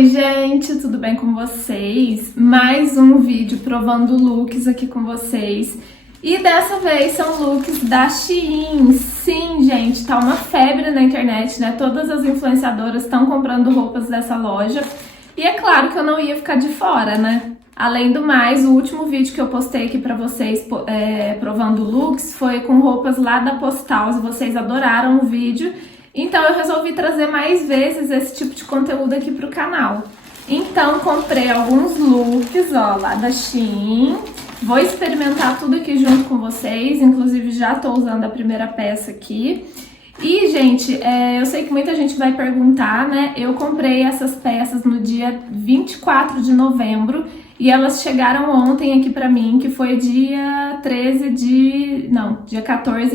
Oi, gente, tudo bem com vocês? Mais um vídeo provando looks aqui com vocês. E dessa vez são looks da Shein. Sim, gente, tá uma febre na internet, né? Todas as influenciadoras estão comprando roupas dessa loja. E é claro que eu não ia ficar de fora, né? Além do mais, o último vídeo que eu postei aqui pra vocês provando looks foi com roupas lá da Postal. Vocês adoraram o vídeo. Então eu resolvi trazer mais vezes esse tipo de conteúdo aqui pro canal. Então comprei alguns looks, ó, lá da Shein. Vou experimentar tudo aqui junto com vocês, inclusive já tô usando a primeira peça aqui. E, gente, eu sei que muita gente vai perguntar, né? Eu comprei essas peças no dia 24 de novembro e elas chegaram ontem aqui pra mim, que foi dia 14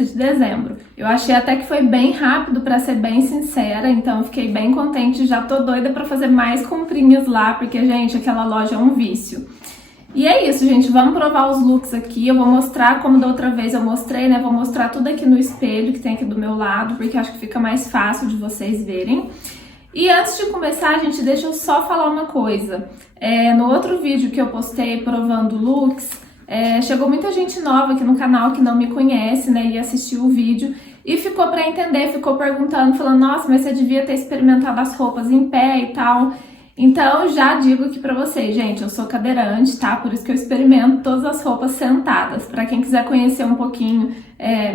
de dezembro. Eu achei até que foi bem rápido, pra ser bem sincera, então eu fiquei bem contente, já tô doida pra fazer mais comprinhas lá, porque, gente, aquela loja é um vício. E é isso, gente, vamos provar os looks aqui, eu vou mostrar como da outra vez eu mostrei, né, vou mostrar tudo aqui no espelho que tem aqui do meu lado, porque acho que fica mais fácil de vocês verem. E antes de começar, gente, deixa eu só falar uma coisa. No outro vídeo que eu postei provando looks, chegou muita gente nova aqui no canal que não me conhece, né, e assistiu o vídeo e ficou pra entender, ficou perguntando, falando, nossa, mas você devia ter experimentado as roupas em pé e tal. Então, já digo aqui pra vocês, gente, eu sou cadeirante, tá? Por isso que eu experimento todas as roupas sentadas. Pra quem quiser conhecer um pouquinho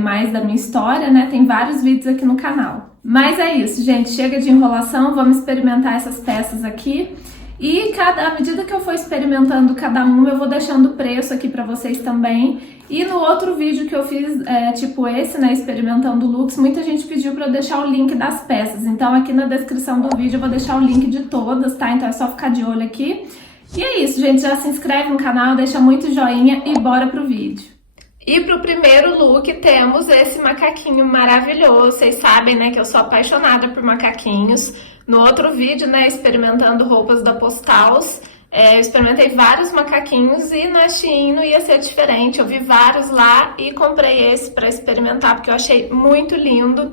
mais da minha história, né, tem vários vídeos aqui no canal. Mas é isso, gente, chega de enrolação, vamos experimentar essas peças aqui. E à medida que eu for experimentando cada uma, eu vou deixando o preço aqui pra vocês também. E no outro vídeo que eu fiz, tipo esse, né, experimentando looks, muita gente pediu pra eu deixar o link das peças. Então aqui na descrição do vídeo eu vou deixar o link de todas, tá? Então é só ficar de olho aqui. E é isso, gente, já se inscreve no canal, deixa muito joinha e bora pro vídeo. E pro primeiro look temos esse macaquinho maravilhoso. Vocês sabem, né, que eu sou apaixonada por macaquinhos. No outro vídeo, né, experimentando roupas da Postals, eu experimentei vários macaquinhos e na Shein não ia ser diferente. Eu vi vários lá e comprei esse pra experimentar porque eu achei muito lindo.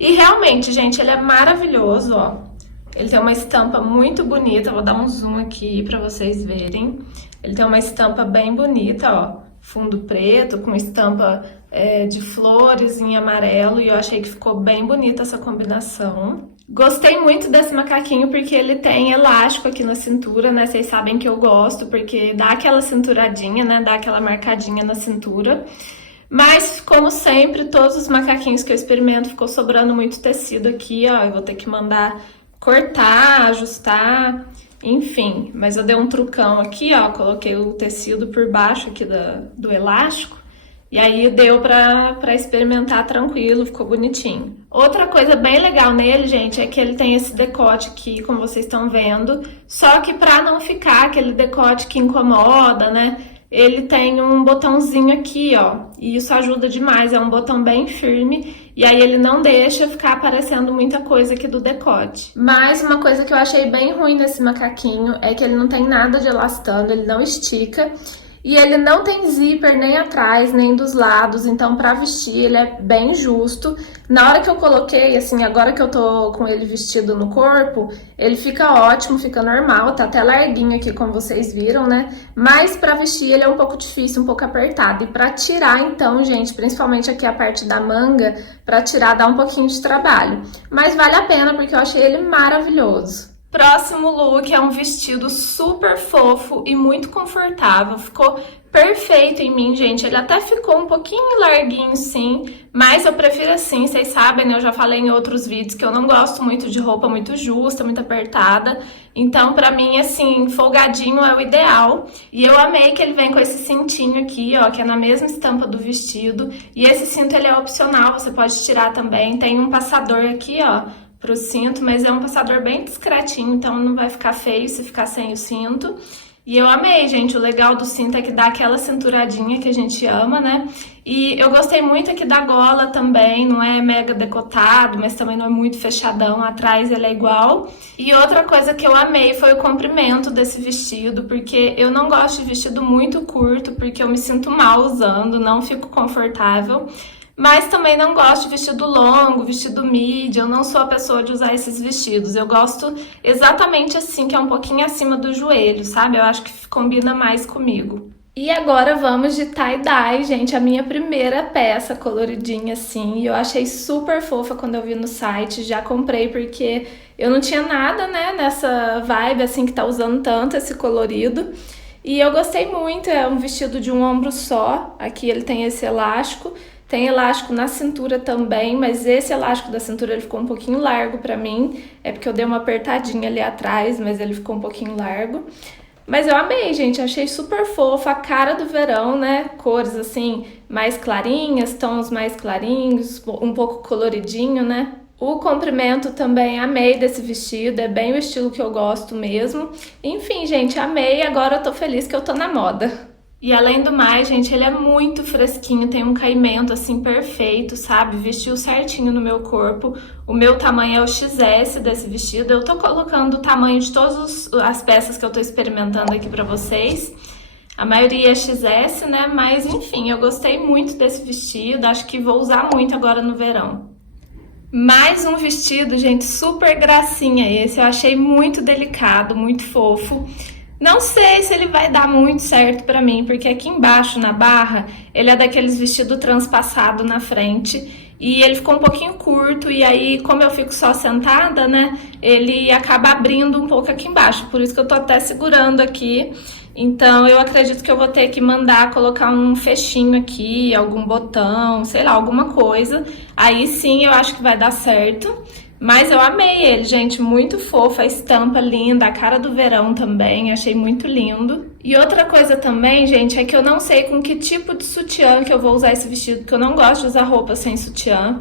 E realmente, gente, ele é maravilhoso, ó. Ele tem uma estampa muito bonita, vou dar um zoom aqui pra vocês verem. Ele tem uma estampa bem bonita, ó. Fundo preto, com estampa de flores em amarelo, e eu achei que ficou bem bonita essa combinação. Gostei muito desse macaquinho porque ele tem elástico aqui na cintura, né? Vocês sabem que eu gosto porque dá aquela cinturadinha, né? Dá aquela marcadinha na cintura. Mas, como sempre, todos os macaquinhos que eu experimento ficou sobrando muito tecido aqui, ó. Eu vou ter que mandar cortar, ajustar, enfim. Mas eu dei um trucão aqui, ó. Coloquei o tecido por baixo aqui do elástico. E aí deu pra experimentar tranquilo, ficou bonitinho. Outra coisa bem legal nele, gente, é que ele tem esse decote aqui, como vocês estão vendo. Só que pra não ficar aquele decote que incomoda, né? Ele tem um botãozinho aqui, ó. E isso ajuda demais, é um botão bem firme. E aí ele não deixa ficar aparecendo muita coisa aqui do decote. Mas uma coisa que eu achei bem ruim nesse macaquinho é que ele não tem nada de elastano, ele não estica. E ele não tem zíper nem atrás, nem dos lados, então pra vestir ele é bem justo. Na hora que eu coloquei, assim, agora que eu tô com ele vestido no corpo, ele fica ótimo, fica normal, tá até larguinho aqui, como vocês viram, né? Mas pra vestir ele é um pouco difícil, um pouco apertado. E pra tirar, então, gente, principalmente aqui a parte da manga, pra tirar dá um pouquinho de trabalho. Mas vale a pena porque eu achei ele maravilhoso. Próximo look é um vestido super fofo e muito confortável, ficou perfeito em mim, gente. Ele até ficou um pouquinho larguinho, sim, mas eu prefiro assim, vocês sabem, né? Eu já falei em outros vídeos que eu não gosto muito de roupa muito justa, muito apertada. Então, pra mim, assim, folgadinho é o ideal. E eu amei que ele vem com esse cintinho aqui, ó, que é na mesma estampa do vestido. E esse cinto, ele é opcional, você pode tirar também. Tem um passador aqui, ó, pro cinto, mas é um passador bem discretinho, então não vai ficar feio se ficar sem o cinto. E eu amei, gente, o legal do cinto é que dá aquela cinturadinha que a gente ama, né? E eu gostei muito aqui da gola também, não é mega decotado, mas também não é muito fechadão, atrás ele é igual. E outra coisa que eu amei foi o comprimento desse vestido, porque eu não gosto de vestido muito curto, porque eu me sinto mal usando, não fico confortável. Mas também não gosto de vestido longo, vestido midi, eu não sou a pessoa de usar esses vestidos. Eu gosto exatamente assim, que é um pouquinho acima do joelho, sabe? Eu acho que combina mais comigo. E agora vamos de tie-dye, gente, a minha primeira peça coloridinha assim, e eu achei super fofa quando eu vi no site, já comprei porque eu não tinha nada, né, nessa vibe assim que tá usando tanto esse colorido, e eu gostei muito, é um vestido de um ombro só, aqui ele tem esse elástico, tem elástico na cintura também, mas esse elástico da cintura ele ficou um pouquinho largo pra mim, é porque eu dei uma apertadinha ali atrás, mas ele ficou um pouquinho largo. Mas eu amei, gente, achei super fofa, a cara do verão, né, cores assim, mais clarinhas, tons mais clarinhos, um pouco coloridinho, né. O comprimento também amei desse vestido, é bem o estilo que eu gosto mesmo. Enfim, gente, amei, agora eu tô feliz que eu tô na moda. E além do mais, gente, ele é muito fresquinho, tem um caimento assim perfeito, sabe? Vestiu certinho no meu corpo. O meu tamanho é o XS desse vestido. Eu tô colocando o tamanho de todas as peças que eu tô experimentando aqui pra vocês. A maioria é XS, né? Mas enfim, eu gostei muito desse vestido, acho que vou usar muito agora no verão. Mais um vestido, gente, super gracinha esse. Eu achei muito delicado, muito fofo. Não sei se ele vai dar muito certo pra mim, porque aqui embaixo na barra, ele é daqueles vestido transpassado na frente e ele ficou um pouquinho curto e aí, como eu fico só sentada, né, ele acaba abrindo um pouco aqui embaixo, por isso que eu tô até segurando aqui. Então, eu acredito que eu vou ter que mandar colocar um fechinho aqui, algum botão, sei lá, alguma coisa. Aí sim, eu acho que vai dar certo. Mas eu amei ele, gente, muito fofo, a estampa linda, a cara do verão também, achei muito lindo. E outra coisa também, gente, é que eu não sei com que tipo de sutiã que eu vou usar esse vestido, porque eu não gosto de usar roupa sem sutiã,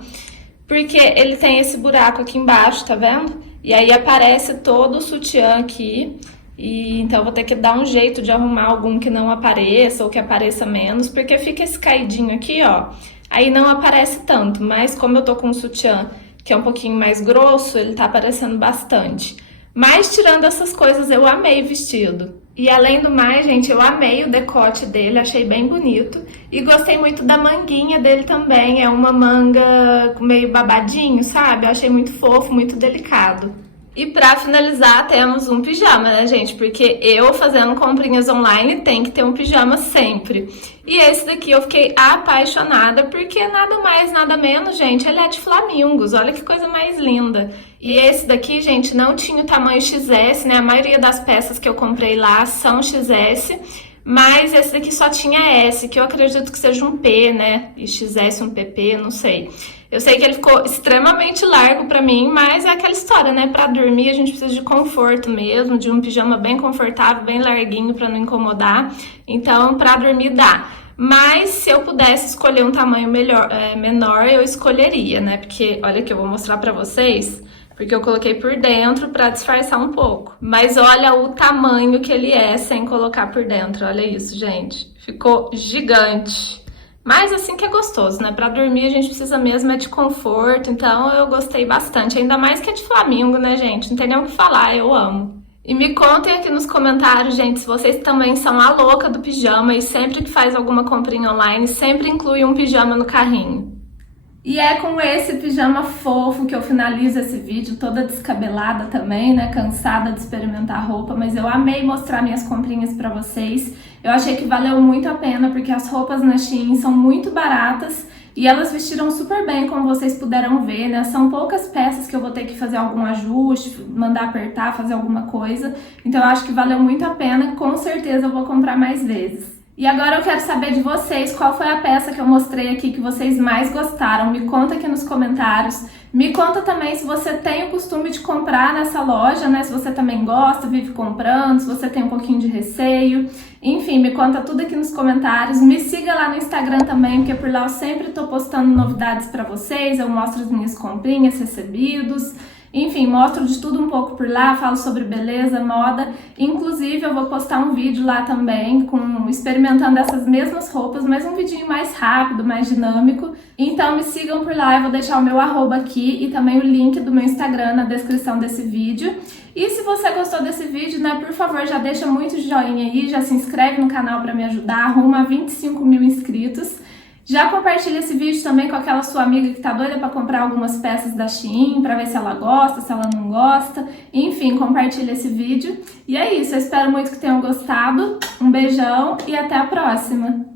porque ele tem esse buraco aqui embaixo, tá vendo? E aí aparece todo o sutiã aqui, e então eu vou ter que dar um jeito de arrumar algum que não apareça ou que apareça menos, porque fica esse caidinho aqui, ó, aí não aparece tanto, mas como eu tô com um sutiã que é um pouquinho mais grosso, ele tá aparecendo bastante. Mas tirando essas coisas, eu amei o vestido. E além do mais, gente, eu amei o decote dele, achei bem bonito. E gostei muito da manguinha dele também, é uma manga meio babadinho, sabe? Eu achei muito fofo, muito delicado. E pra finalizar, temos um pijama, né, gente? Porque eu, fazendo comprinhas online, tem que ter um pijama sempre. E esse daqui eu fiquei apaixonada, porque nada mais, nada menos, gente, ele é de flamingos. Olha que coisa mais linda. E esse daqui, gente, não tinha o tamanho XS, né? A maioria das peças que eu comprei lá são XS. Mas esse daqui só tinha S, que eu acredito que seja um P, né? E XS um PP, não sei. Eu sei que ele ficou extremamente largo pra mim, mas é aquela história, né? Pra dormir a gente precisa de conforto mesmo, de um pijama bem confortável, bem larguinho pra não incomodar. Então, pra dormir dá. Mas se eu pudesse escolher um tamanho menor, eu escolheria, né? Porque, olha aqui, eu vou mostrar pra vocês, porque eu coloquei por dentro pra disfarçar um pouco. Mas olha o tamanho que ele é sem colocar por dentro, olha isso, gente. Ficou gigante. Mas assim que é gostoso, né? Pra dormir a gente precisa mesmo de conforto, então eu gostei bastante. Ainda mais que é de Flamingo, né, gente? Não tem nem o que falar, eu amo. E me contem aqui nos comentários, gente, se vocês também são a louca do pijama e sempre que faz alguma comprinha online, sempre inclui um pijama no carrinho. E é com esse pijama fofo que eu finalizo esse vídeo, toda descabelada também, né, cansada de experimentar roupa, mas eu amei mostrar minhas comprinhas pra vocês. Eu achei que valeu muito a pena, porque as roupas na Shein são muito baratas e elas vestiram super bem, como vocês puderam ver, né? São poucas peças que eu vou ter que fazer algum ajuste, mandar apertar, fazer alguma coisa. Então eu acho que valeu muito a pena, com certeza eu vou comprar mais vezes. E agora eu quero saber de vocês qual foi a peça que eu mostrei aqui que vocês mais gostaram. Me conta aqui nos comentários. Me conta também se você tem o costume de comprar nessa loja, né? Se você também gosta, vive comprando, se você tem um pouquinho de receio. Enfim, me conta tudo aqui nos comentários. Me siga lá no Instagram também, porque por lá eu sempre tô postando novidades pra vocês. Eu mostro as minhas comprinhas, recebidos. Enfim, mostro de tudo um pouco por lá, falo sobre beleza, moda. Inclusive, eu vou postar um vídeo lá também, experimentando essas mesmas roupas, mas um vidinho mais rápido, mais dinâmico. Então, me sigam por lá, eu vou deixar o meu arroba aqui e também o link do meu Instagram na descrição desse vídeo. E se você gostou desse vídeo, né, por favor, já deixa muito joinha aí, já se inscreve no canal para me ajudar, rumo a 25 mil inscritos. Já compartilha esse vídeo também com aquela sua amiga que tá doida para comprar algumas peças da Shein, para ver se ela gosta, se ela não gosta. Enfim, compartilha esse vídeo. E é isso, eu espero muito que tenham gostado. Um beijão e até a próxima!